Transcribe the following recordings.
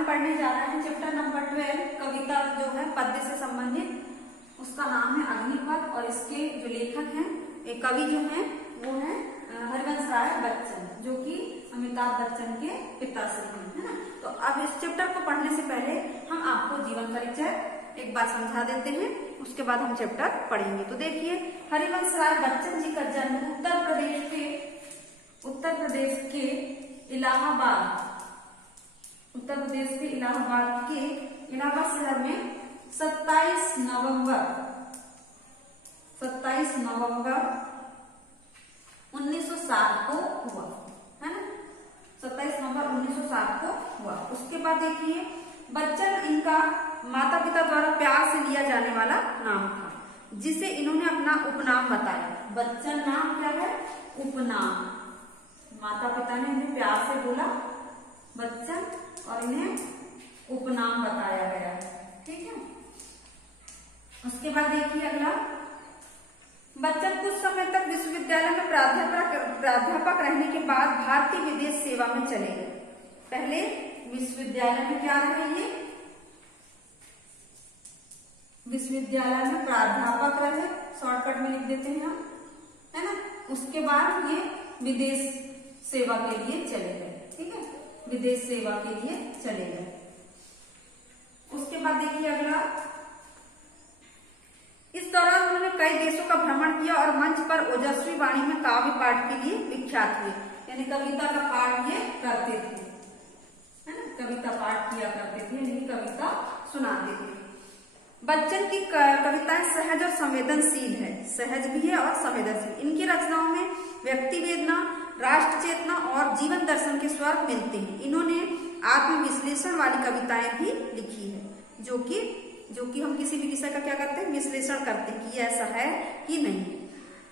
हम पढ़ने जा रहे हैं चैप्टर नंबर 12 कविता जो है पद्य से संबंधित, उसका नाम है अग्निपथ और इसके जो लेखक हैं एक कवि जो हैं वो है हरिवंश राय बच्चन, जो कि अमिताभ बच्चन के पिताश्री हैं, है ना। तो अब इस चैप्टर को पढ़ने से पहले हम आपको जीवन परिचय एक बार समझा देते हैं, उसके बाद हम चैप्टर पढ़ेंगे। तो देखिए, हरिवंश राय बच्चन जी का जन्म उत्तर प्रदेश के इलाहाबाद शहर में 27 नवंबर 1960 को हुआ, है ना। 27 नवंबर 1960 को हुआ। उसके बाद देखिए, बच्चन इनका माता पिता द्वारा प्यार से लिया जाने वाला नाम था, जिसे इन्होंने अपना उपनाम बताया। बच्चन नाम क्या है? उपनाम। माता पिता ने इन्हें प्यार से बोला बच्चन और इन्हें उपनाम बताया गया है, ठीक है। उसके बाद देखिए अगला, बच्चन कुछ समय तक विश्वविद्यालय में प्राध्यापक रहने के बाद भारतीय विदेश सेवा में चले गए। पहले विश्वविद्यालय में क्या रहे? ये विश्वविद्यालय में प्राध्यापक रहे, शॉर्टकट में लिख देते हैं हम, है ना। उसके बाद ये विदेश सेवा के लिए चले गए, ठीक है, विदेश सेवा के लिए चले गए। उसके बाद देखिए अगला, इस दौरान उन्होंने कई देशों का भ्रमण किया और मंच पर ओजस्वी वाणी में काव्य पाठ के लिए विख्यात हुए, यानी कविता का पाठ ये करते थे, है ना, कविता पाठ किया करते थे, यानी कविता सुनाते थे। बच्चन की कविताएं सहज और संवेदनशील है, सहज भी है और संवेदनशील। इनकी रचनाओं में व्यक्ति वेदना, राष्ट्र चेतना और जीवन दर्शन के स्वर मिलते हैं। इन्होंने आत्मविश्लेषण वाली कविताएं भी लिखी है, जो कि हम किसी भी विषय का क्या करते हैं? विश्लेषण करते हैं कि ये ऐसा है कि नहीं।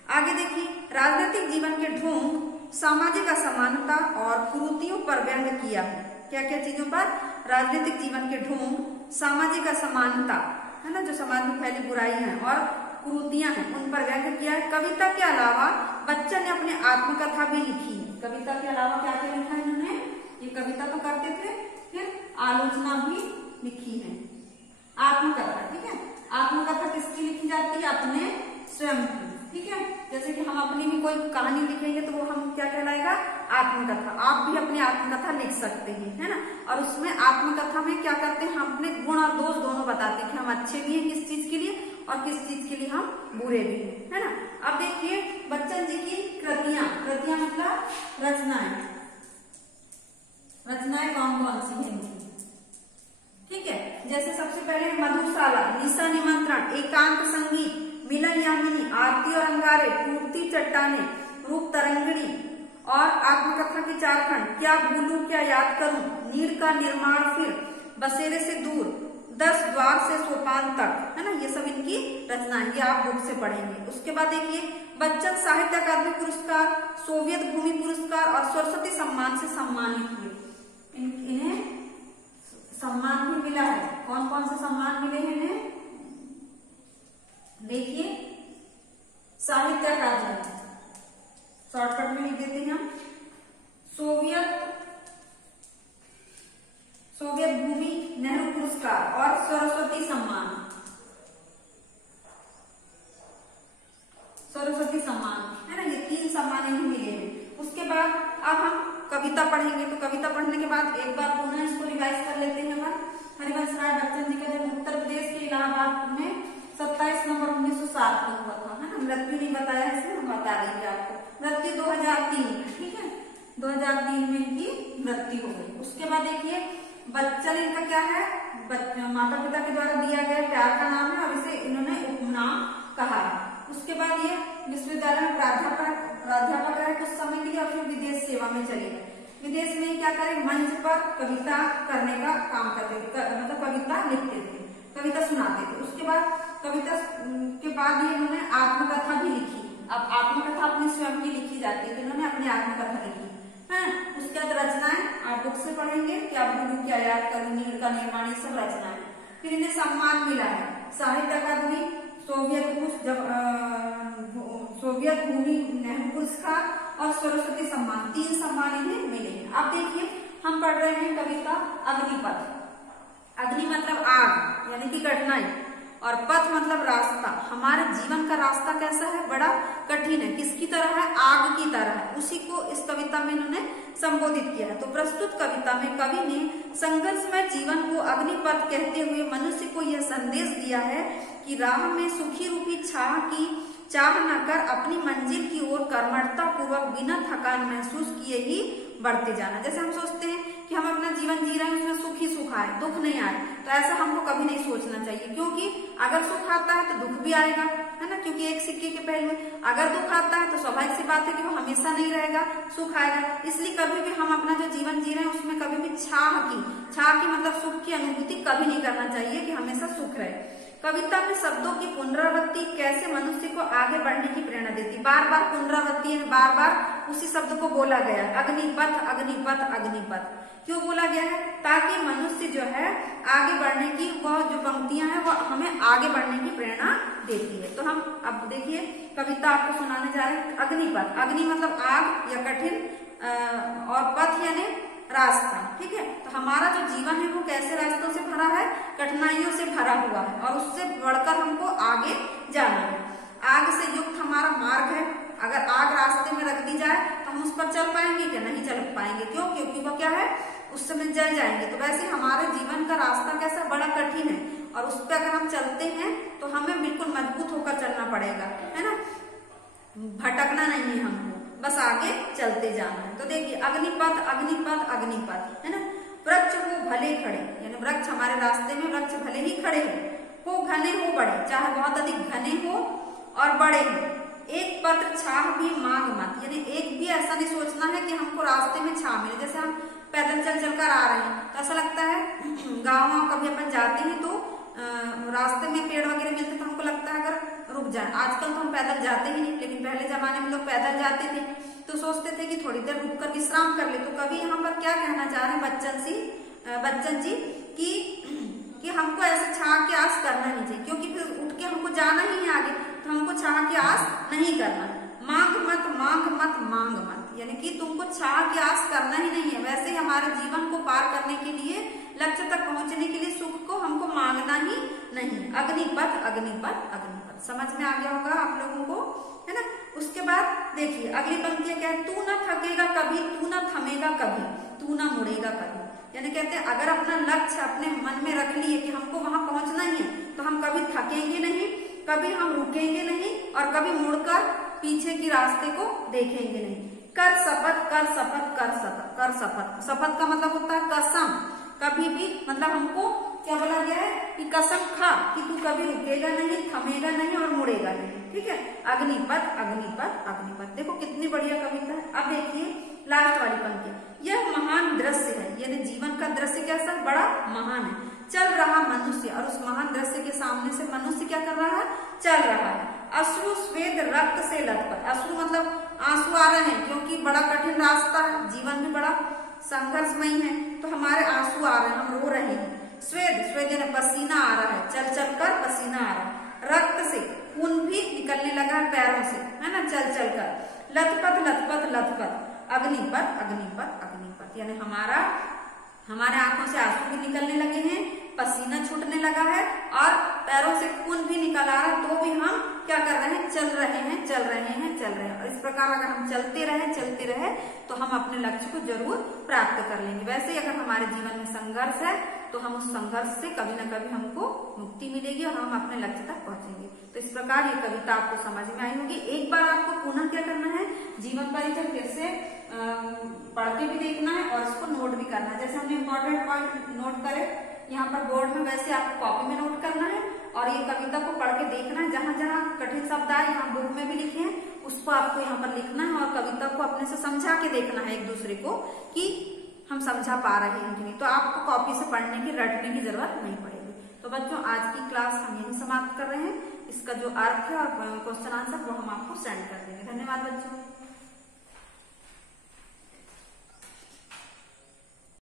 आगे देखिए, राजनीतिक जीवन के ढोंग, सामाजिक असमानता और कुरीतियों पर व्यंग किया है। क्या क्या चीजों पर? राजनीतिक जीवन के ढोंग, सामाजिक असमानता, है ना, जो समाज में फैली बुराई है, और कुरीतियां हैं, उन पर व्यंग किया है। कविता के अलावा बच्चन ने अपनी आत्मकथा भी लिखी है। कविता के अलावा क्या क्या लिखा है इन्होंने? ये कविता तो करते थे, फिर आलोचना भी लिखी है, आत्मकथा, ठीक है। आत्मकथा किसकी लिखी जाती है? अपने स्वयं की, ठीक है। जैसे कि हम अपनी भी कोई कहानी लिखेंगे तो वो हम क्या कहलाएगा? आत्मकथा। आप भी अपनी आत्मकथा लिख सकते हैं, है ना। और उसमें आत्मकथा में क्या करते हैं? हम अपने गुण और दोष दोनों बताते हैं कि हम अच्छे भी हैं किस चीज के लिए और किस चीज के लिए हम बुरे भी हैं, है ना। अब देखिए बच्चन जी की कृतियां मतलब रचनाएं कौन कौन सी हैं इनकी, ठीक है। जैसे सबसे पहले मधुशाला, निशा निमंत्रण, एकांत संगीत, मिलन यामिनी, आरती और अंगारे, टूटती चट्टाने, रूप तरंगिणी और आत्मकथा के 4 खंड, क्या भूलूं क्या याद करूं, नीड़ का निर्माण, फिर बसेरे से दूर, 10 द्वार से सोपान तक, है ना। ये सब इनकी रचनाएं, ये आप बुक से पढ़ेंगे। उसके बाद देखिए, बच्चन साहित्य अकादमी पुरस्कार, सोवियत भूमि पुरस्कार और सरस्वती सम्मान से सम्मानित हुए। इन्हें सम्मान भी मिला है। कौन कौन से सम्मान मिले हैं इन्हें? देखिए, साहित्य अकादमी, शॉर्टकट में लिख देते हैं हम, सोवियत भूमि नेहरू पुरस्कार और सरस्वती सम्मान, है ना। ये 3 सम्मान इन्हें मिले हैं। उसके बाद अब हम कविता पढ़ेंगे, तो कविता पढ़ने के बाद एक बार पुनः इसको रिवाइज कर लेते हैं। हरिवंश राय बच्चन जी का जन्म उत्तर प्रदेश के इलाहाबाद में 27 नवंबर 1960 को हुआ था, है ना। मृत्यु नहीं बताया है, इसमें हम बता देंगे आपको। मृत्यु 2003 में, ठीक है, 2003 में इनकी मृत्यु हो गई। उसके बाद देखिए, बच्चन इनका क्या है? माता पिता के द्वारा दिया गया प्यार का नाम है और इसे इन्होंने उपनाम कहा है। उसके बाद ये विश्वविद्यालय में प्राध्यापक रहे कुछ समय के लिए और फिर विदेश सेवा में चले गए। विदेश में क्या करें? मंच पर कविता करने का काम करते थे, मतलब कविता लिखते थे, कविता सुनाते थे। उसके बाद कविता के बाद ये इन्होंने आत्मकथा भी लिखी। अब आत्मकथा अपनी स्वयं की लिखी जाती है, तो इन्होंने अपनी आत्मकथा लिखी, है। उसके बाद रचनाएं आप बुक से पढ़ेंगे, क्या भूलूं क्या याद करूं, नीड़ का निर्माण, ये सब रचनाएं। फिर इन्हें सम्मान मिला है, साहित्य अकादमी, सोवियत भूमि नेहरू पुरस्कार और सरस्वती सम्मान, 3 सम्मान इन्हें मिले हैं। अब देखिए, हम पढ़ रहे हैं कविता अग्निपथ। अग्नि मतलब आग यानी कि कठिनाई, और पथ मतलब रास्ता। हमारे जीवन का रास्ता कैसा है, बड़ा कठिन है। किसकी तरह है, आग की तरह है। उसी को इस कविता में इन्होंने संबोधित किया है। तो प्रस्तुत कविता में कवि ने संघर्षमय जीवन को अग्निपथ कहते हुए मनुष्य को यह संदेश दिया है कि राह में सुखी रूपी छाह की चाह न कर अपनी मंजिल की ओर कर्मठता पूर्वक बिना थकान महसूस किए ही बढ़ते जाना। जैसे हम सोचते हैं कि हम अपना जीवन जी रहे हैं, उसमें सुख ही सुख आए, दुख नहीं आए, तो ऐसा हमको कभी नहीं सोचना चाहिए, क्योंकि अगर सुख आता है तो दुख भी आएगा, है ना, क्योंकि एक सिक्के के पहलू। अगर दुख आता है तो स्वाभाविक सी बात है कि वो हमेशा नहीं रहेगा, सुख आएगा। इसलिए कभी भी हम अपना जो जीवन जी रहे हैं उसमें कभी भी छाह की मतलब सुख की अनुभूति कभी नहीं करना चाहिए कि हमेशा सुख रहे। कविता में शब्दों की पुनरावृत्ति कैसे मनुष्य को आगे बढ़ने की प्रेरणा देती। बार बार पुनरावृत्ति है, बार बार उसी शब्द को बोला गया है, अग्निपथ अग्निपथ अग्निपथ। क्यों बोला गया है, ताकि मनुष्य जो है आगे बढ़ने की वह जो पंक्तियां हैं वह हमें आगे बढ़ने की प्रेरणा देती है। तो हम अब देखिए कविता आपको सुनाने जा रहे हैं। अग्निपथ, अग्नि मतलब आग या कठिन, और पथ यानी रास्ता, ठीक है। तो हमारा जो जीवन है वो कैसे रास्तों से भरा है, कठिनाइयों से भरा हुआ है, और उससे बढ़कर हमको आगे जाना है। आग से युक्त हमारा मार्ग है। अगर आग रास्ते में रख दी जाए तो हम उस पर चल पाएंगे क्या, नहीं चल पाएंगे। क्यों, क्योंकि वो क्या है, उस समय जल जाएंगे। तो वैसे हमारे जीवन का रास्ता कैसा, बड़ा कठिन है, और उस पर अगर हम चलते हैं तो हमें बिल्कुल मजबूत होकर चलना पड़ेगा, है ना, भटकना नहीं है हमको, बस आगे चलते जाना है। तो देखिए अग्निपथ अग्निपथ अग्निपथ, है ना। वृक्ष हो भले खड़े, यानी वृक्ष हमारे रास्ते में, वृक्ष भले ही खड़े हो घने हो बड़े, चाहे बहुत अधिक घने हो और बड़े हो, एक पत्र छाह भी मांग मत, यानी एक भी ऐसा नहीं सोचना है कि हमको रास्ते में छाह मिले। जैसे हम पैदल चल चल कर आ रहे हैं तो ऐसा लगता है, गाँव कभी अपन जाते हैं तो रास्ते में पेड़ वगैरह मिलते तो हमको लगता है अगर रुक जाए। आजकल तो हम पैदल जाते ही नहीं, लेकिन पहले जमाने में लोग पैदल जाते थे तो सोचते थे कि थोड़ी देर रुककर विश्राम कर ले। तो कभी यहाँ पर क्या कहना चाह रहे हैं बच्चन जी कि हमको ऐसे छाह की आस करना नहीं चाहिए, क्योंकि फिर उठ के हमको जाना ही है आगे, तो हमको छाह की आस नहीं करना। मांग मत मांग मत, यानी कि तुमको छाह की आस करना ही नहीं है। वैसे ही हमारे जीवन को पार करने के लिए, लक्ष्य तक पहुंचने के लिए सुख को हमको मांगना ही नहीं। अग्निपथ अग्निपथ अग्निपथ, समझ में आ गया होगा आप लोगों को, है ना। उसके बाद देखिए अगली पंक्तियां क्या है, तू न थकेगा कभी, तू न थमेगा कभी, तू न मुड़ेगा कभी। यानी कहते हैं अगर अपना लक्ष्य अपने मन में रख लिए कि हमको वहां पहुंचना ही है, तो हम कभी थकेंगे नहीं, कभी हम रुकेंगे नहीं, और कभी मुड़कर पीछे की रास्ते को देखेंगे नहीं। कर शपथ कर शपथ कर शपथ कर शपथ, शपथ का मतलब होता है कसम। कभी भी मतलब हमको क्या बोला गया है कि कसम खा कि तू कभी रुकेगा नहीं, थमेगा नहीं और मुड़ेगा नहीं, ठीक है। अग्निपथ अग्निपथ अग्निपथ, देखो कितनी बढ़िया कविता है। अब देखिए लास्ट वाली पंक्ति, यह महान दृश्य है, यानी जीवन का दृश्य कैसा, बड़ा महान है। चल रहा मनुष्य, और उस महान दृश्य के सामने से मनुष्य क्या कर रहा है, चल रहा है। अश्रु स्वेद रक्त से लथपथ, अश्रु मतलब आंसू आ रहे हैं, क्योंकि बड़ा कठिन रास्ता है, जीवन भी बड़ा संघर्षमय है, तो हमारे आंसू आ रहे हैं, हम रो रहे हैं। स्वेद, स्वेद यानी पसीना आ रहा है, चल चल कर पसीना आ रहा है। रक्त से, खून भी निकलने लगा है पैरों से, है ना, चल चल कर। लथपथ लथपथ लथपथ, अग्निपथ अग्निपथ अग्निपथ, यानी हमारे आंखों से आंसू भी निकलने लगे हैं, पसीना छूटने लगा है, और पैरों से खून भी निकल आ रहा है, तो भी हम क्या कर रहे हैं, चल रहे हैं चल रहे हैं चल रहे हैं। और इस प्रकार अगर हम चलते रहे तो हम अपने लक्ष्य को जरूर प्राप्त कर लेंगे। वैसे ही अगर हमारे जीवन में संघर्ष है तो हम उस संघर्ष से कभी न कभी हमको मुक्ति मिलेगी और हम अपने लक्ष्य तक पहुंचेंगे। तो इस प्रकार ये कविता आपको समझ में आई होगी। एक बार आपको पुनः क्या करना है, जीवन परिचय फिर से पढ़ के भी देखना है और इसको नोट भी करना है। जैसे हमने इम्पोर्टेंट पॉइंट नोट करे यहाँ पर बोर्ड में, वैसे आपको कॉपी में नोट करना है और ये कविता को पढ़ के देखना है। जहां जहां कठिन शब्द आए यहाँ बुक में भी लिखे हैं, उसको आपको यहाँ पर लिखना है और कविता को अपने से समझा के देखना है एक दूसरे को कि हम समझा पा रहे हैं कि नहीं। तो आपको कॉपी से पढ़ने की, रटने की जरूरत नहीं पड़ेगी। तो बच्चों आज की क्लास हम यही समाप्त कर रहे हैं। इसका जो अर्थ है और क्वेश्चन आंसर वो हम आपको सेंड कर देंगे। धन्यवाद बच्चों।